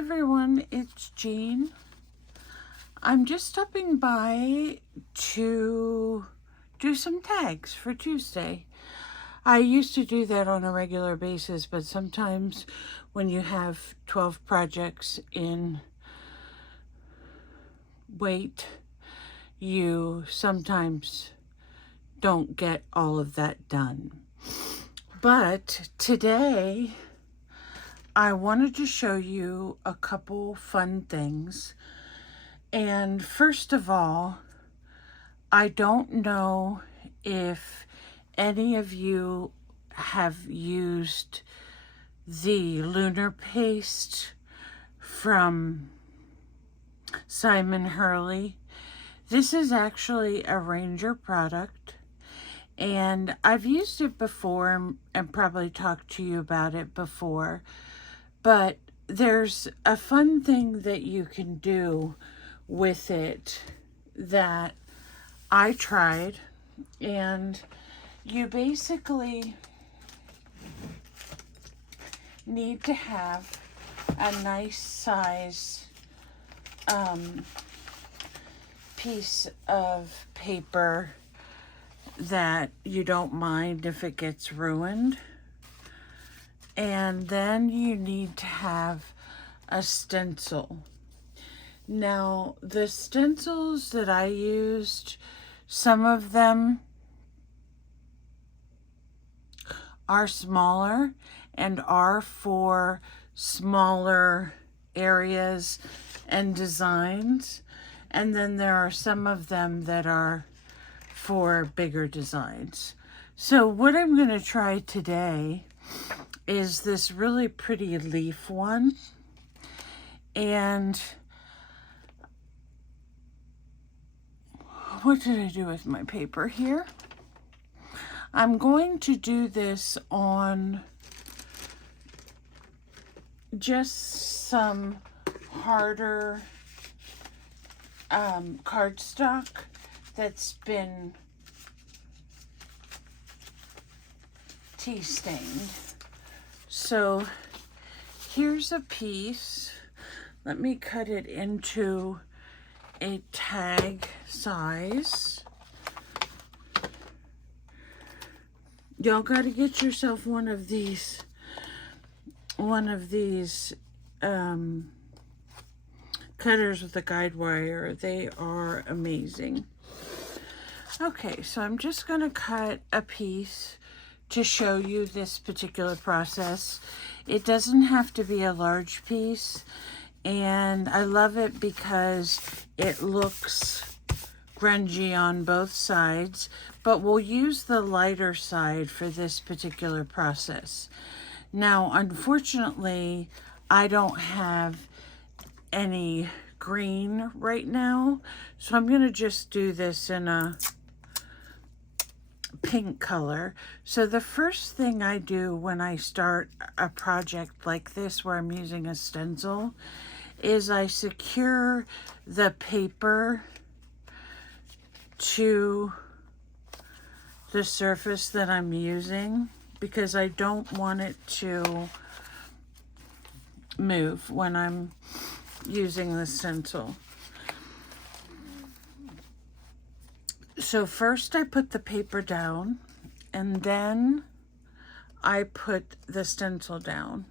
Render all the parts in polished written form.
everyone, it's Jean. I'm just stopping by to do some tags for Tuesday. I used to do that on a regular basis, but sometimes when you have 12 projects in wait, you sometimes don't get all of that done. But today, I wanted to show you a couple fun things. And first of all, I don't know if any of you have used the lunar paste from Simon Hurley. This is actually a Ranger product, and I've used it before and probably talked to you about it before, but there's a fun thing that you can do with it that I tried, and you basically need to have a nice size piece of paper that you don't mind if it gets ruined. And then you need to have a stencil. Now, the stencils that I used, some of them are smaller and are for smaller areas and designs. And then there are some of them that are for bigger designs. So what I'm going to try today is this really pretty leaf one. And what did I do with my paper here? I'm going to do this on just some harder cardstock that's been tea stained. So here's a piece. Let me cut it into a tag size. Y'all got to get yourself one of these cutters with a guide wire. They are amazing. Okay, so I'm just going to cut a piece to show you this particular process. It doesn't have to be a large piece, and I love it because it looks grungy on both sides, but we'll use the lighter side for this particular process. Now, unfortunately, I don't have any green right now, so I'm going to just do this in a pink color. So the first thing I do when I start a project like this where I'm using a stencil is I secure the paper to the surface that I'm using, because I don't want it to move when I'm using the stencil. So first I put the paper down, and then I put the stencil down.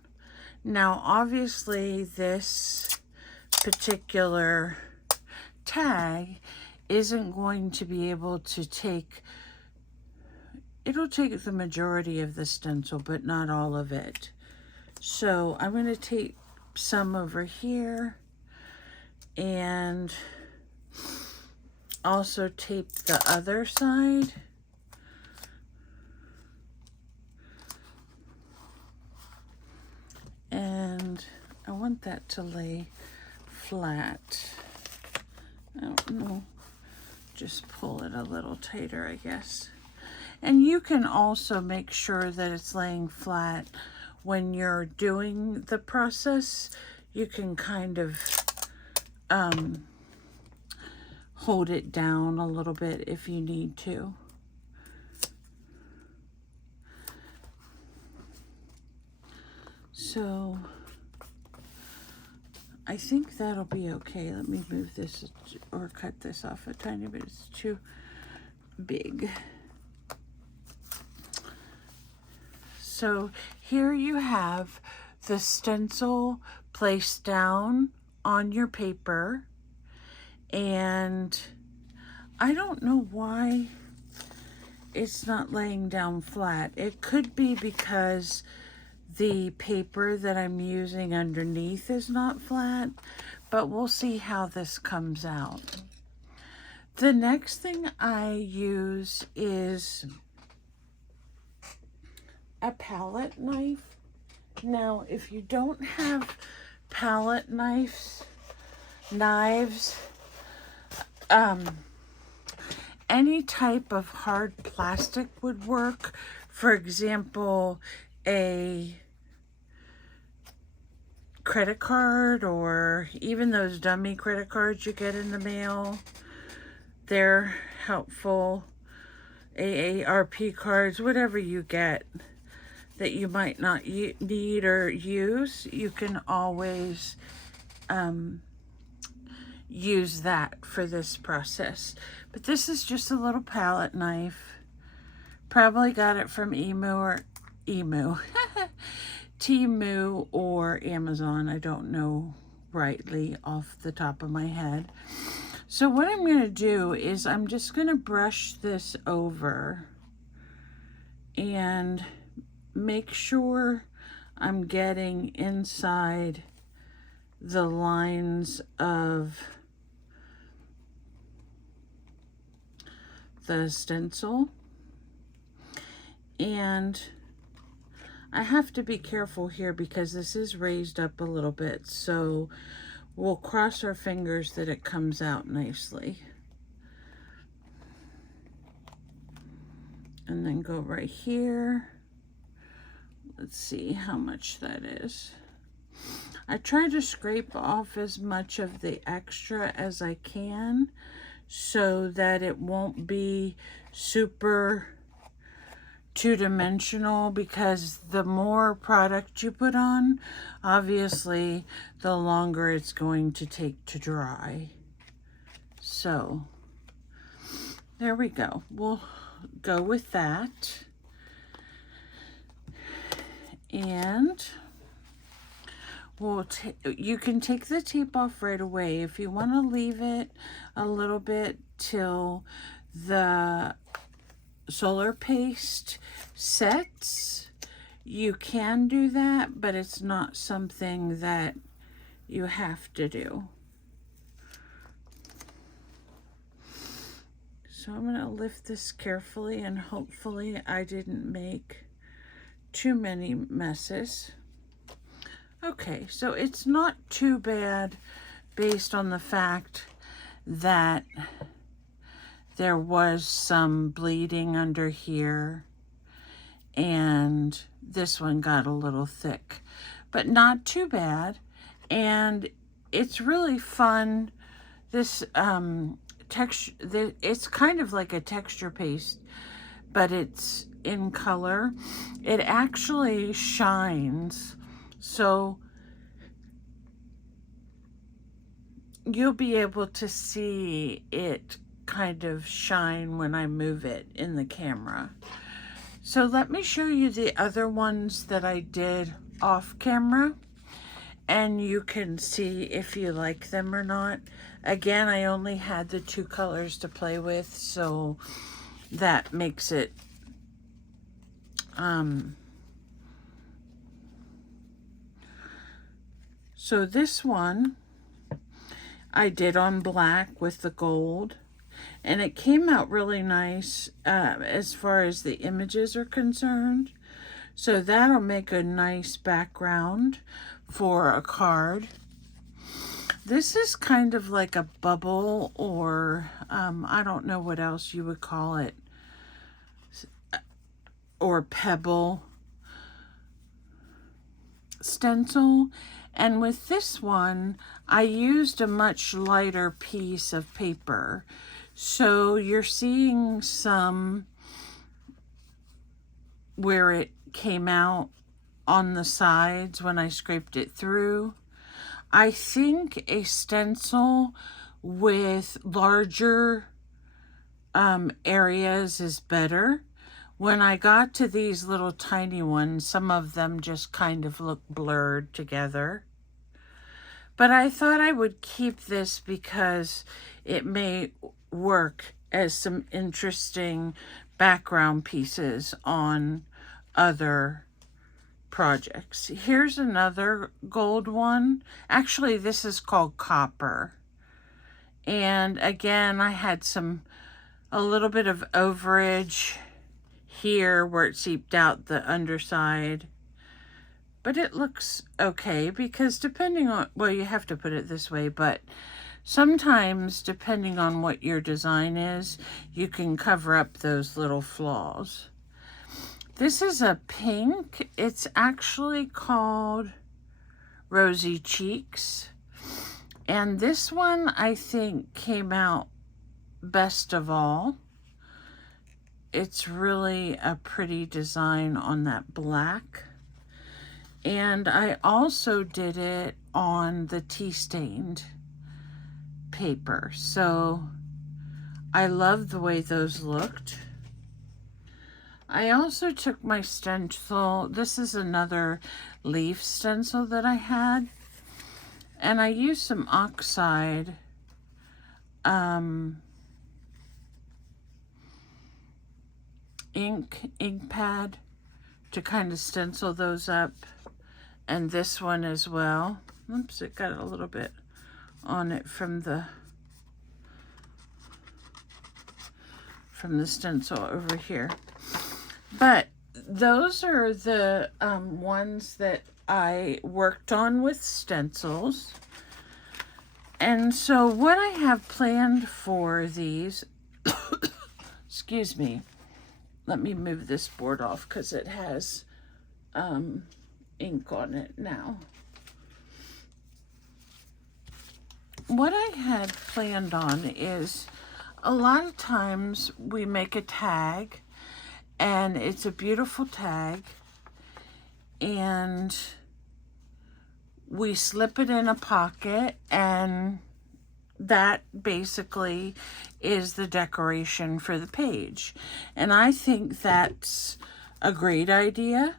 Now obviously this particular tag isn't going to be able to take, it'll take the majority of the stencil, but not all of it. So I'm going to take some over here and also tape the other side. And I want that to lay flat. I don't know, just pull it a little tighter, I guess. And you can also make sure that it's laying flat when you're doing the process. You can kind of hold it down a little bit if you need to. So I think that'll be okay. Let me move this or cut this off a tiny bit. It's too big. So here you have the stencil placed down on your paper, and I don't know why it's not laying down flat. It could be because the paper that I'm using underneath is not flat, but we'll see how this comes out. The next thing I use is a palette knife. Now, if you don't have palette knives, any type of hard plastic would work. For example, a credit card, or even those dummy credit cards you get in the mail. They're helpful. AARP cards, whatever you get that you might not need or use, you can always use that for this process. But this is just a little palette knife. Probably got it from Temu or Amazon. I don't know rightly off the top of my head. So what I'm going to do is I'm just going to brush this over and make sure I'm getting inside the lines of the stencil. And I have to be careful here because this is raised up a little bit, so we'll cross our fingers that it comes out nicely. And then go right here. Let's see how much that is. I try to scrape off as much of the extra as I can so that it won't be super two-dimensional, because the more product you put on, obviously the longer it's going to take to dry. So there we go. We'll go with that. And you can take the tape off right away. If you want to leave it a little bit till the solar paste sets, you can do that, but it's not something that you have to do. So I'm going to lift this carefully, and hopefully I didn't make too many messes. Okay, so it's not too bad based on the fact that there was some bleeding under here, and this one got a little thick, but not too bad. And it's really fun. This texture, it's kind of like a texture paste, but it's in color. It actually shines, so you'll be able to see it kind of shine when I move it in the camera. So let me show you the other ones that I did off camera, and you can see if you like them or not. Again, I only had the 2 colors to play with, so that makes it so this one I did on black with the gold, and it came out really nice as far as the images are concerned. So that'll make a nice background for a card. This is kind of like a bubble, or I don't know what else you would call it, or pebble stencil. And with this one, I used a much lighter piece of paper. So you're seeing some where it came out on the sides when I scraped it through. I think a stencil with larger areas is better. When I got to these little tiny ones, some of them just kind of look blurred together. But I thought I would keep this because it may work as some interesting background pieces on other projects. Here's another gold one. Actually, this is called Copper. And again, I had a little bit of overage here where it seeped out the underside. But it looks okay because depending on, well, you have to put it this way, but sometimes depending on what your design is, you can cover up those little flaws. This is a pink. It's actually called Rosy Cheeks. And this one, I think, came out best of all. It's really a pretty design on that black. And I also did it on the tea-stained paper. So I love the way those looked. I also took my stencil. This is another leaf stencil that I had. And I used some oxide ink pad to kind of stencil those up. And this one as well. Oops, it got a little bit on it from the stencil over here. But those are the ones that I worked on with stencils. And so what I have planned for these, excuse me, let me move this board off because it has ink on it now. What I had planned on is a lot of times we make a tag and it's a beautiful tag and we slip it in a pocket and that basically is the decoration for the page. And I think that's a great idea.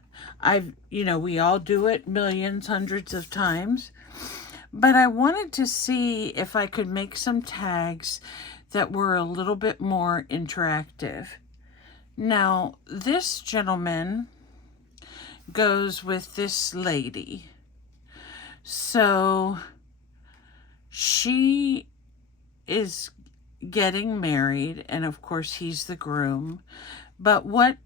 We all do it millions, hundreds of times. But I wanted to see if I could make some tags that were a little bit more interactive. Now, this gentleman goes with this lady. So she is getting married, and of course he's the groom. But what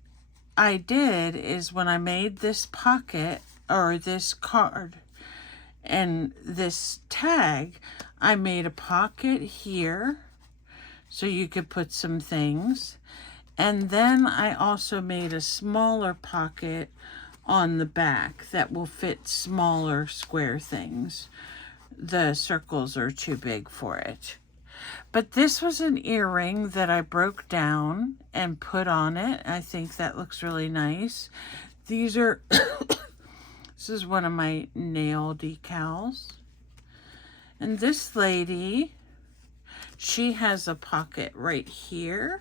I did is when I made this pocket or this card and this tag, I made a pocket here so you could put some things. And then I also made a smaller pocket on the back that will fit smaller square things. The circles are too big for it. But this was an earring that I broke down and put on it. I think that looks really nice. These are, this is one of my nail decals. And this lady, she has a pocket right here.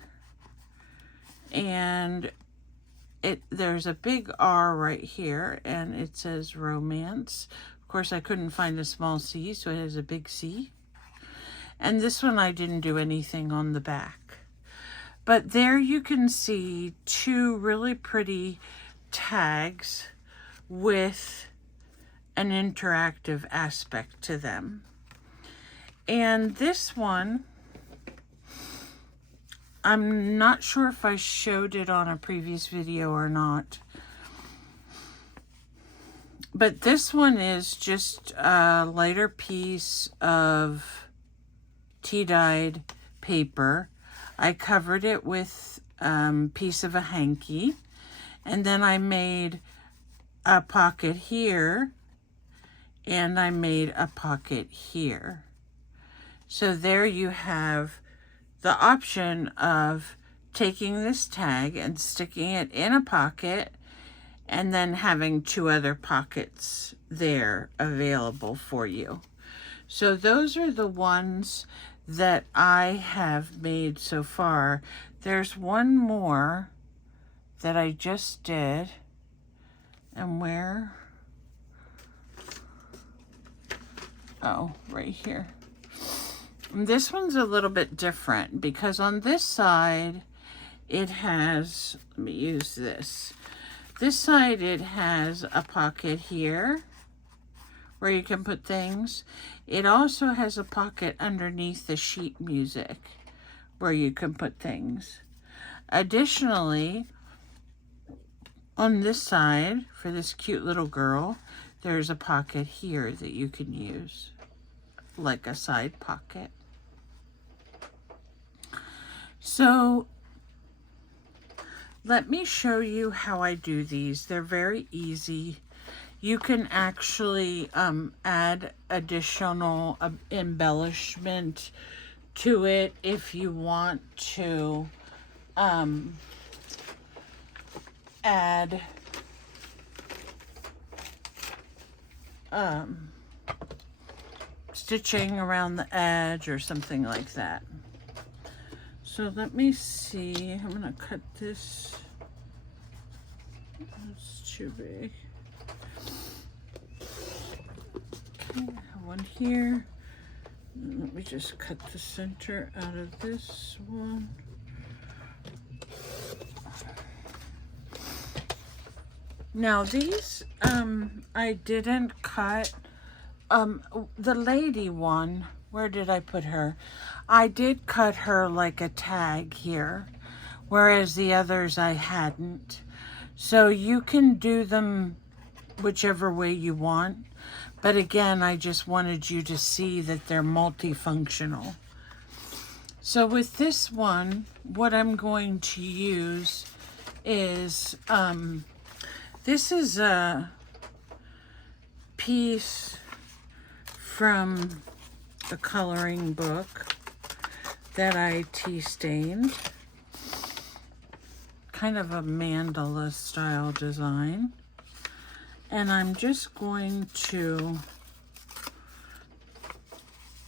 And there's a big R right here, and it says romance. Of course, I couldn't find a small C, so it has a big C. And this one I didn't do anything on the back. But there you can see two really pretty tags with an interactive aspect to them. And this one, I'm not sure if I showed it on a previous video or not. But this one is just a lighter piece of tea-dyed paper. I covered it with a piece of a hanky. And then I made a pocket here. And I made a pocket here. So there you have the option of taking this tag and sticking it in a pocket and then having two other pockets there available for you. So those are the ones that I have made so far. There's one more that I just did. And where? Oh, right here. And this one's a little bit different because on this side it has, let me use this. This side it has a pocket here where you can put things. It also has a pocket underneath the sheet music where you can put things. Additionally, on this side, for this cute little girl, there's a pocket here that you can use, like a side pocket. So, let me show you how I do these. They're very easy. You can actually add additional embellishment to it if you want to add stitching around the edge or something like that. So let me see, I'm gonna cut this. That's too big. Okay, I have one here. Let me just cut the center out of this one. Now these, I didn't cut. The lady one, where did I put her? I did cut her like a tag here, whereas the others I hadn't. So you can do them whichever way you want. But again, I just wanted you to see that they're multifunctional. So with this one, what I'm going to use is, this is a piece from the coloring book that I tea stained. Kind of a mandala style design. And I'm just going to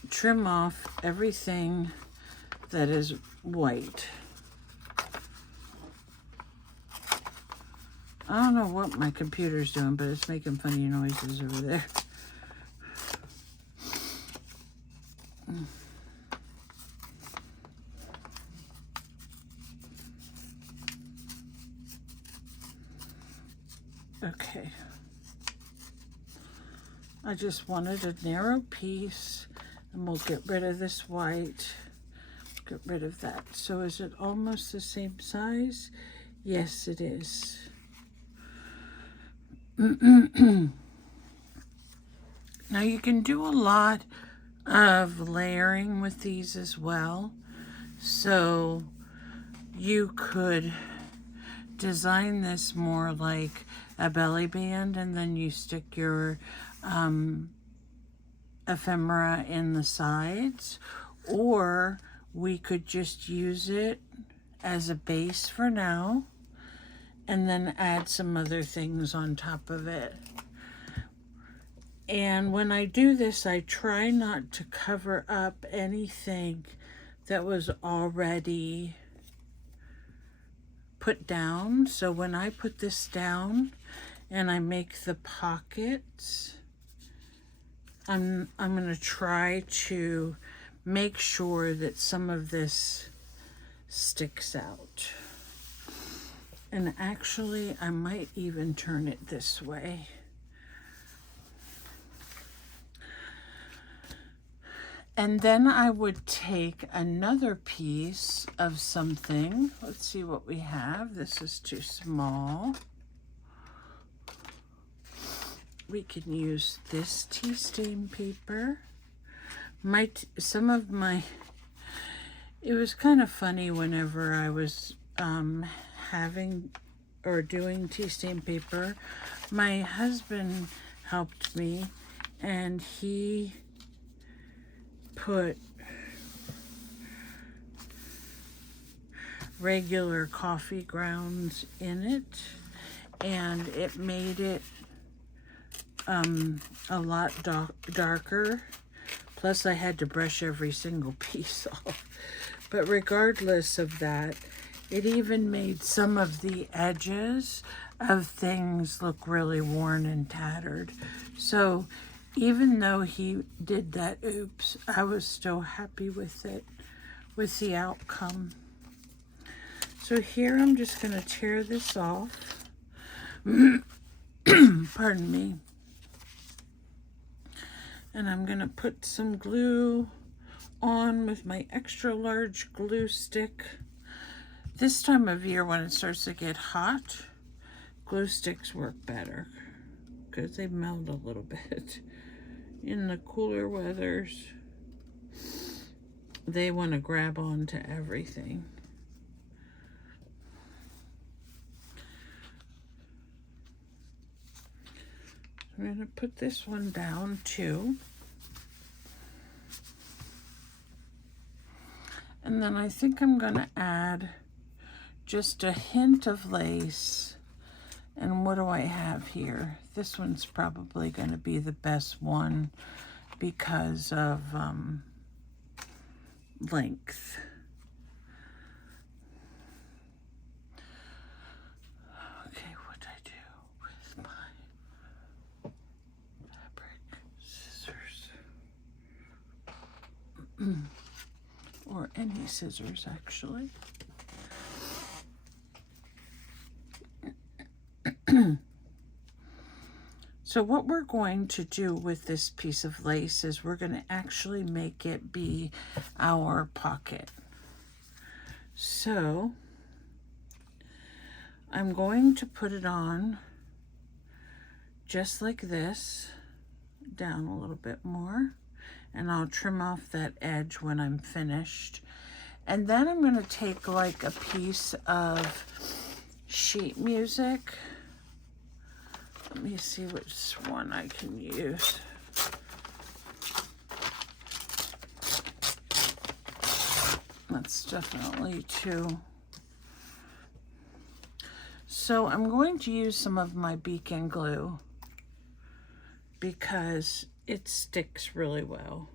trim off everything that is white. I don't know what my computer's doing, but it's making funny noises over there. Okay. I just wanted a narrow piece, and we'll get rid of this white. Get rid of that. So is it almost the same size? Yes, it is. Now you can do a lot of layering with these as well. So you could design this more like a belly band, and then you stick your ephemera in the sides, or we could just use it as a base for now and then add some other things on top of it. And when I do this, I try not to cover up anything that was already put down. So when I put this down and I make the pockets, I'm going to try to make sure that some of this sticks out. And actually, I might even turn it this way. And then I would take another piece of something. Let's see what we have. This is too small. We can use this tea stain paper. Some of my, it was kind of funny whenever I was having or doing tea stain paper. My husband helped me, and he put regular coffee grounds in it, and it made it a lot darker Plus I had to brush every single piece off. But regardless of that, it even made some of the edges of things look really worn and tattered. So even though he did that oops, I was still happy with it, with the outcome. So here I'm just going to tear this off. Pardon me. And I'm going to put some glue on with my extra large glue stick. This time of year when it starts to get hot, glue sticks work better because they melt a little bit. In the cooler weathers, they want to grab onto everything. I'm going to put this one down too. And then I think I'm going to add just a hint of lace. And what do I have here? This one's probably going to be the best one because of length. Okay, what I do with my fabric scissors. Or any scissors, actually. So what we're going to do with this piece of lace is we're going to actually make it be our pocket. So I'm going to put it on just like this, down a little bit more, and I'll trim off that edge when I'm finished. And then I'm going to take like a piece of sheet music. Let me see which one I can use. That's definitely two. So I'm going to use some of my beacon glue because it sticks really well.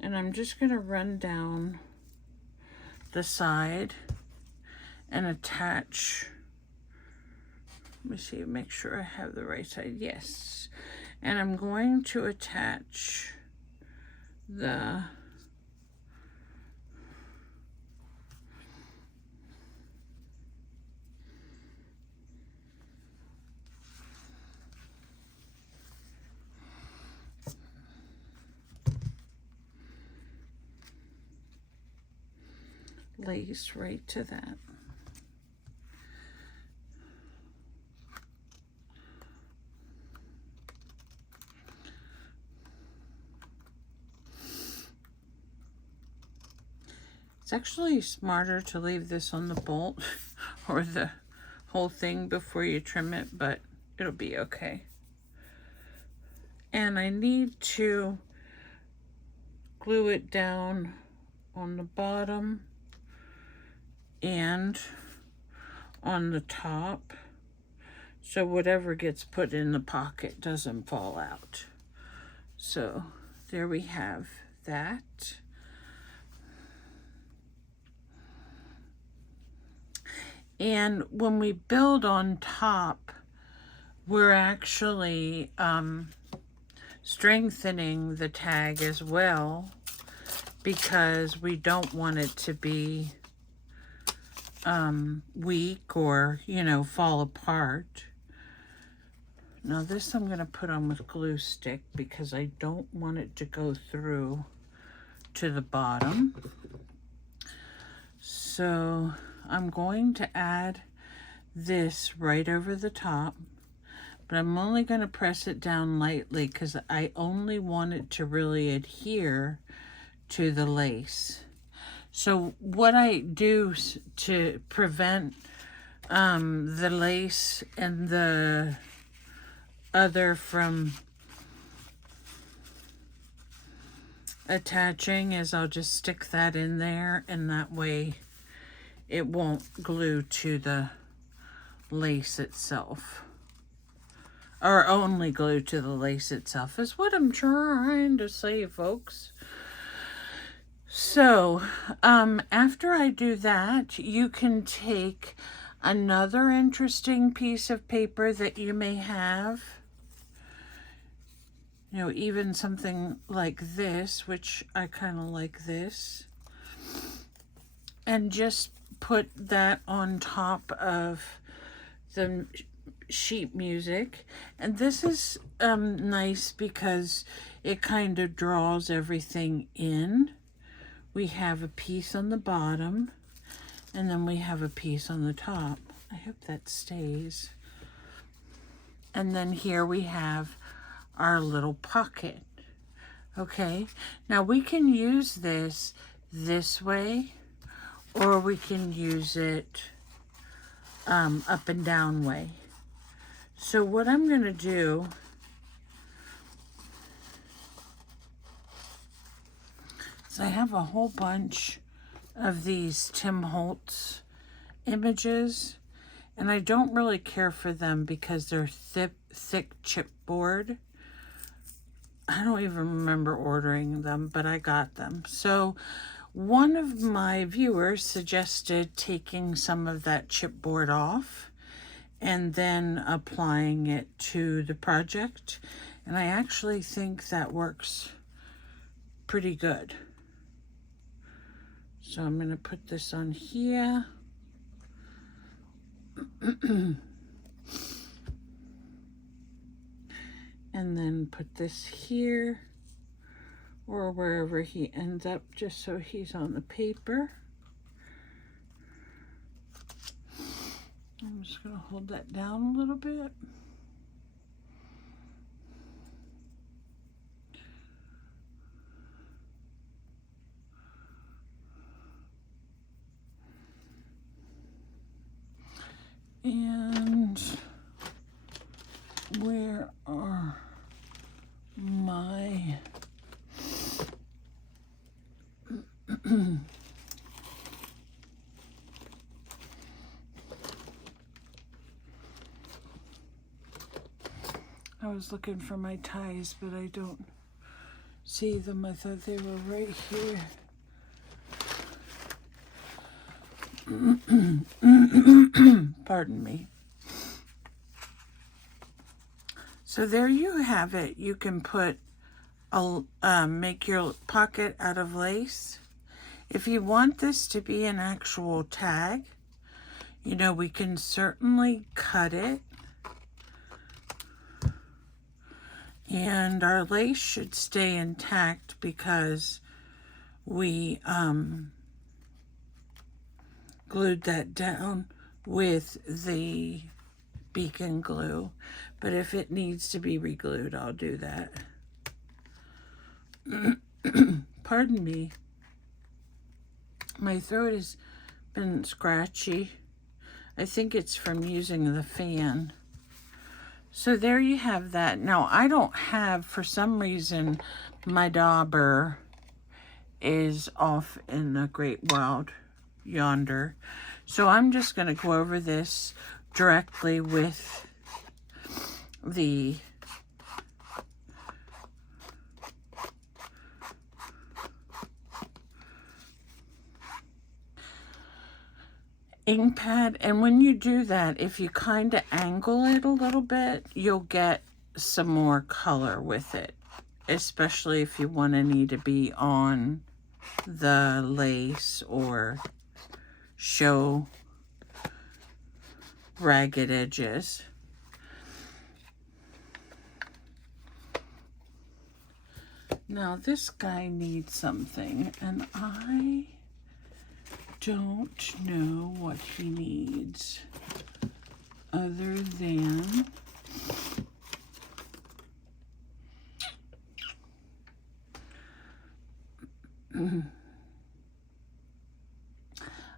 And I'm just going to run down the side and attach. Let me see, make sure I have the right side. Yes. And I'm going to attach the lace right to that. It's actually smarter to leave this on the bolt or the whole thing before you trim it, but it'll be okay. And I need to glue it down on the bottom and on the top, so whatever gets put in the pocket doesn't fall out. So there we have that. And when we build on top, we're actually strengthening the tag as well, because we don't want it to be weak or, you know, fall apart. Now this I'm going to put on with glue stick because I don't want it to go through to the bottom. So I'm going to add this right over the top, but I'm only going to press it down lightly because I only want it to really adhere to the lace. So what I do to prevent the lace and the other from attaching is I'll just stick that in there, and that way it won't glue to the lace itself. or only glued to the lace itself, is what I'm trying to say, folks. So, after I do that, you can take another interesting piece of paper that you may have. You know, even something like this, which I kind of like this. And just put that on top of the sheet music. And this is nice because it kind of draws everything in. We have a piece on the bottom, and then we have a piece on the top. I hope that stays. And then here we have our little pocket. Okay, now we can use this way, or we can use it up and down way. So what I'm going to do is I have a whole bunch of these Tim Holtz images, and I don't really care for them because they're thick chipboard. I don't even remember ordering them, but I got them. So one of my viewers suggested taking some of that chipboard off and then applying it to the project. And I actually think that works pretty good. So I'm going to put this on here. And then put this here, or wherever he ends up, just so he's on the paper. I'm just going to hold that down a little bit. And where are my I was looking for my ties, but I don't see them. I thought they were right here. Pardon me. So there you have it. You can put make your pocket out of lace. If you want this to be an actual tag, you know, we can certainly cut it. And our lace should stay intact because we glued that down with the beacon glue. But if it needs to be re-glued, I'll do that. Pardon me. My throat has been scratchy. I think it's from using the fan. So there you have that. Now, I don't have, for some reason, my dauber is off in the great wild yonder. So I'm just going to go over this directly with the ink pad. And when you do that, if you kind of angle it a little bit, you'll get some more color with it, especially if you want any to be on the lace or show ragged edges. Now this guy needs something, and I don't know what he needs other than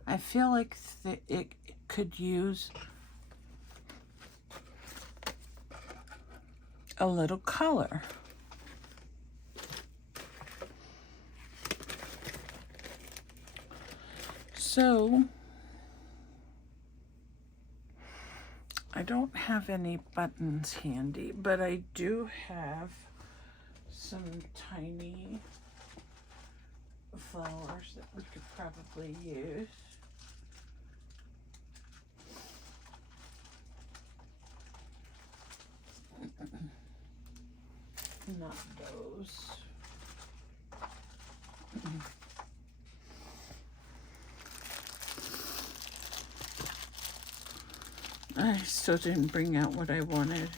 I feel like it could use a little color. So I don't have any buttons handy, but I do have some tiny flowers that we could probably use. Not those. I still didn't bring out what I wanted.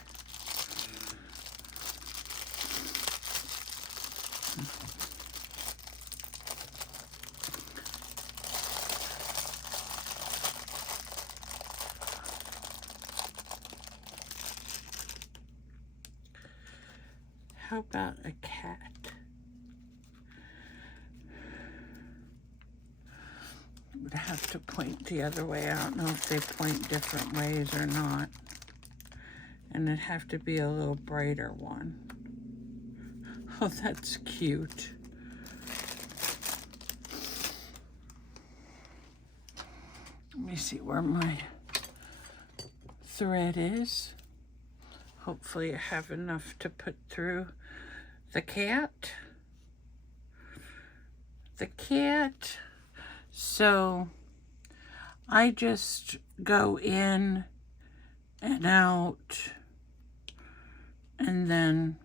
How about a cat? Would have to point the other way. I don't know if they point different ways or not. And it'd have to be a little brighter one. Oh, that's cute. Let me see where my thread is. Hopefully I have enough to put through the cat. The cat. So I just go in and out and then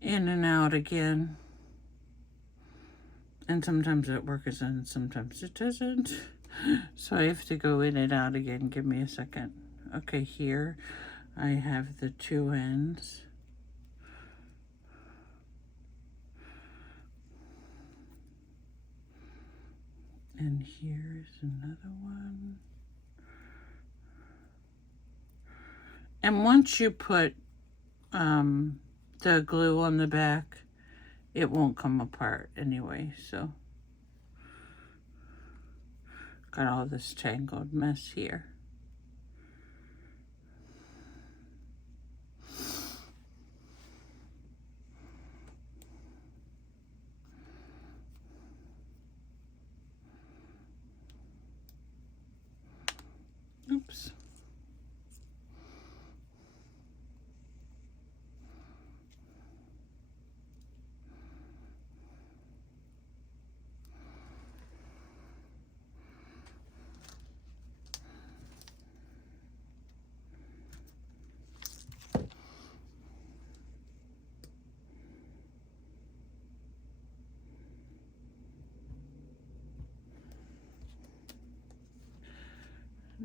in and out again. And sometimes it works and sometimes it doesn't. So I have to go in and out again. Give me a second. Okay, here I have the two ends. And here's another one. And once you put the glue on the back, it won't come apart anyway, so. Got all this tangled mess here. Oops.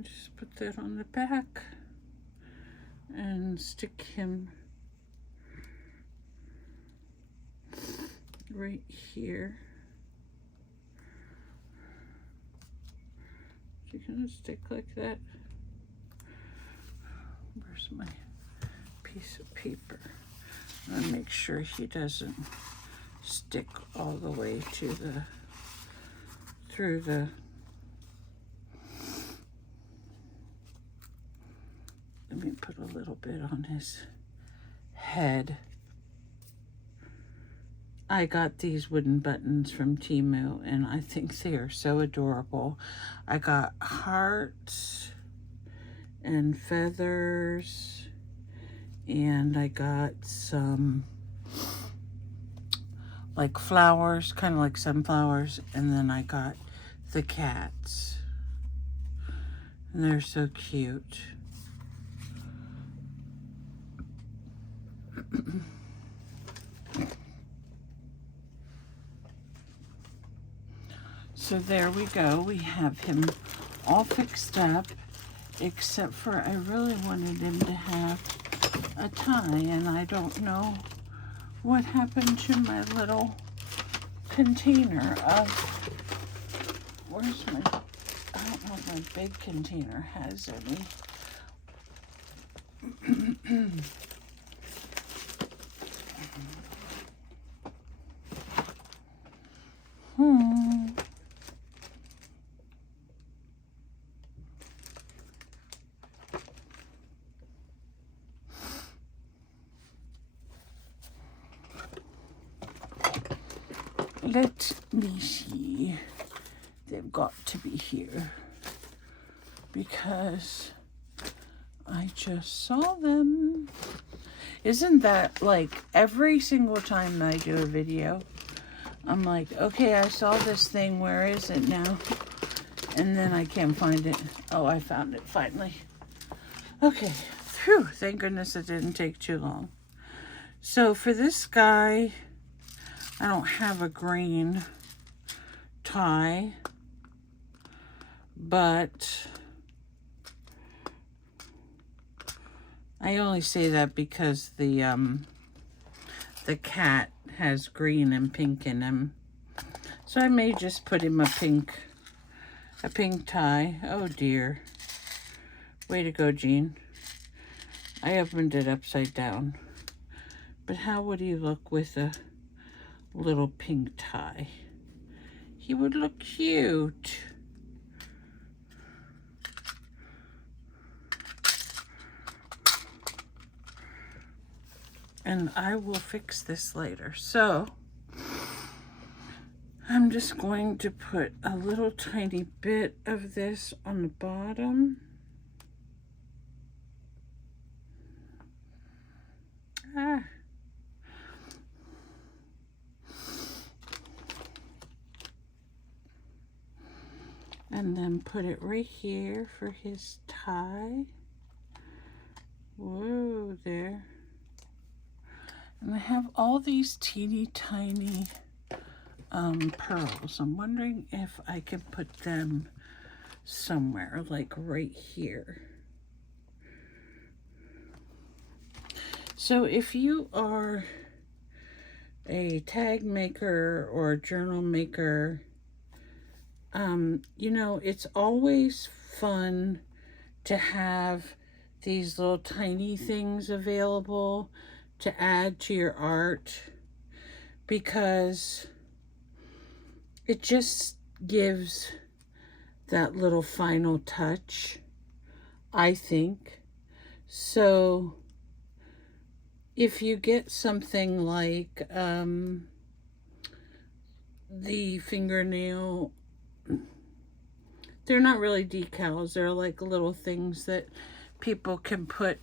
Just put that on the back and stick him right here. You're gonna stick like that. Where's my piece of paper? I want to make sure he doesn't stick all the way to the through the. Let me put a little bit on his head. I got these wooden buttons from Temu and I think they are so adorable. I got hearts and feathers and I got some like flowers, kind of like sunflowers, and then I got the cats. And they're so cute. So there we go. We have him all fixed up, except for I really wanted him to have a tie, and I don't know what happened to my little container of, where's my, I don't know if my big container has any. let me see. They've got to be here because I just saw them. Isn't that like every single time I do a video, I'm like, okay, I saw this thing. Where is it now? And then I can't find it. Oh, I found it finally. Okay. Phew, thank goodness it didn't take too long. So for this guy, I don't have a green tie, but I only say that because the cat has green and pink in him. So I may just put him a pink tie. Oh dear. Way to go, Jean. I opened it upside down. But how would he look with a little pink tie? He would look cute. And I will fix this later. So I'm just going to put a little tiny bit of this on the bottom. And then put it right here for his tie. Whoa, there. And I have all these teeny tiny pearls. I'm wondering if I can put them somewhere, like right here. So if you are a tag maker or a journal maker, you know, it's always fun to have these little tiny things available to add to your art, because it just gives that little final touch, I think. So if you get something like the fingernail, they're not really decals, they're like little things that people can put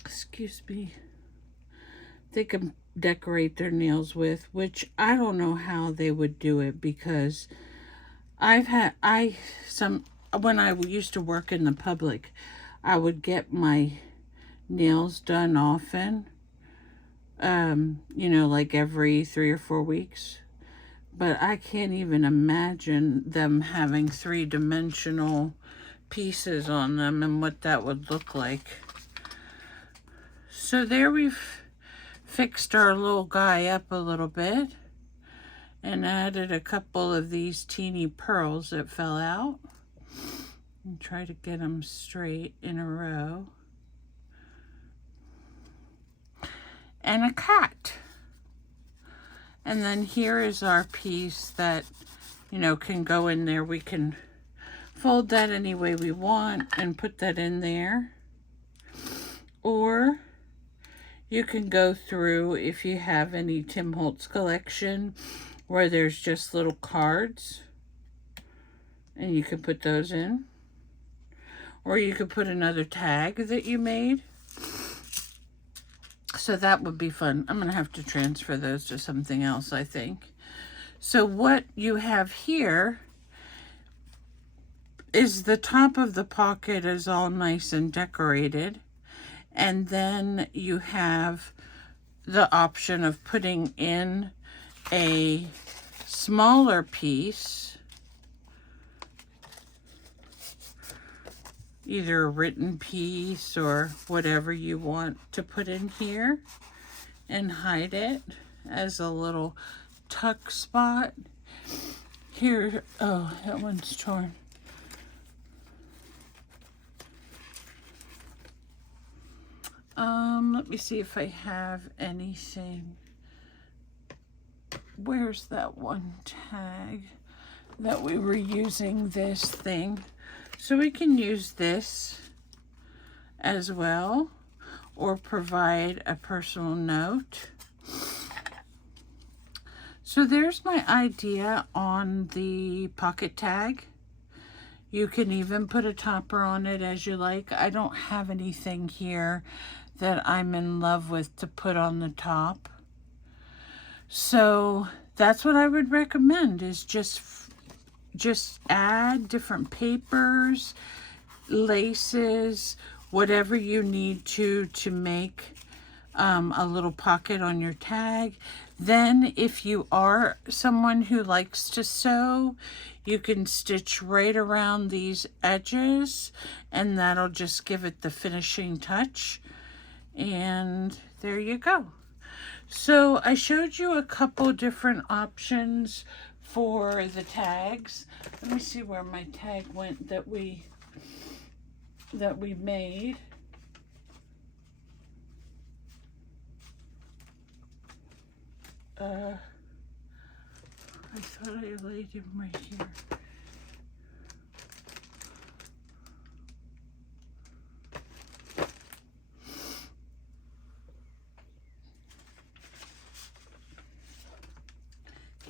excuse me, they can decorate their nails with, which I don't know how they would do it, because when I used to work in the public, I would get my nails done often, you know, like every 3 or 4 weeks. But I can't even imagine them having 3-dimensional pieces on them and what that would look like. So there we've fixed our little guy up a little bit and added a couple of these teeny pearls that fell out. And try to get them straight in a row. And a cat. And then here is our piece that, you know, can go in there. We can fold that any way we want and put that in there. Or you can go through, if you have any Tim Holtz collection, where there's just little cards, and you can put those in. Or you could put another tag that you made. So that would be fun. I'm going to have to transfer those to something else, I think. So what you have here is the top of the pocket is all nice and decorated. And then you have the option of putting in a smaller piece, either a written piece or whatever you want to put in here, and hide it as a little tuck spot. Here, oh, that one's torn. Let me see if I have anything. Where's that one tag that we were using this thing? So we can use this as well, or provide a personal note. So there's my idea on the pocket tag. You can even put a topper on it as you like. I don't have anything here that I'm in love with to put on the top. So that's what I would recommend, is just add different papers, laces, whatever you need to make a little pocket on your tag. Then if you are someone who likes to sew, you can stitch right around these edges, and that'll just give it the finishing touch. And there you go. So I showed you a couple different options for the tags. Let me see where my tag went that we made. I thought I laid him right here.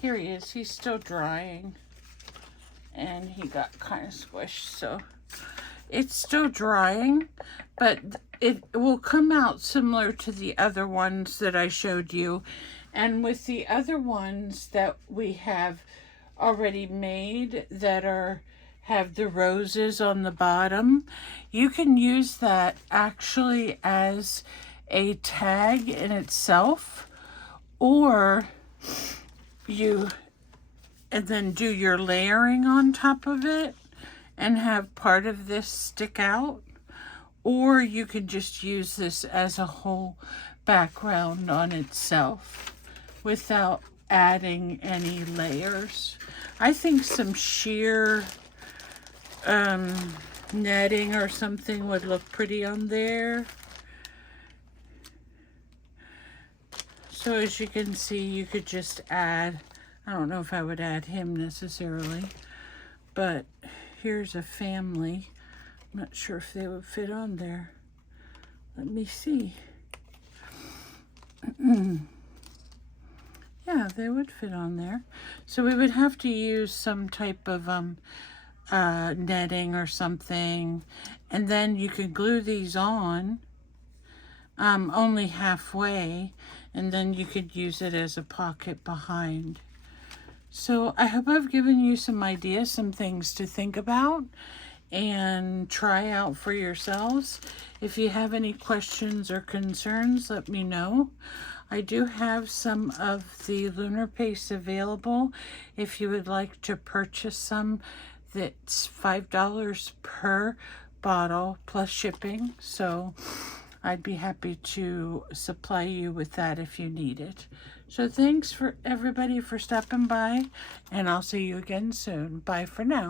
Here he is. He's still drying, and he got kind of squished, so it's still drying, but it will come out similar to the other ones that I showed you. And with the other ones that we have already made that have the roses on the bottom, you can use that actually as a tag in itself, or and then do your layering on top of it and have part of this stick out, or you can just use this as a whole background on itself without adding any layers. I think some sheer netting or something would look pretty on there. So as you can see, you could just add, I don't know if I would add him necessarily, but here's a family. I'm not sure if they would fit on there. Let me see. Yeah, they would fit on there. So we would have to use some type of netting or something, and then you could glue these on only halfway, and then you could use it as a pocket behind. So I hope I've given you some ideas, some things to think about and try out for yourselves. If you have any questions or concerns, let me know. I do have some of the lunar paste available if you would like to purchase some. That's $5 per bottle plus shipping, so I'd be happy to supply you with that if you need it. So thanks for everybody for stopping by, and I'll see you again soon. Bye for now.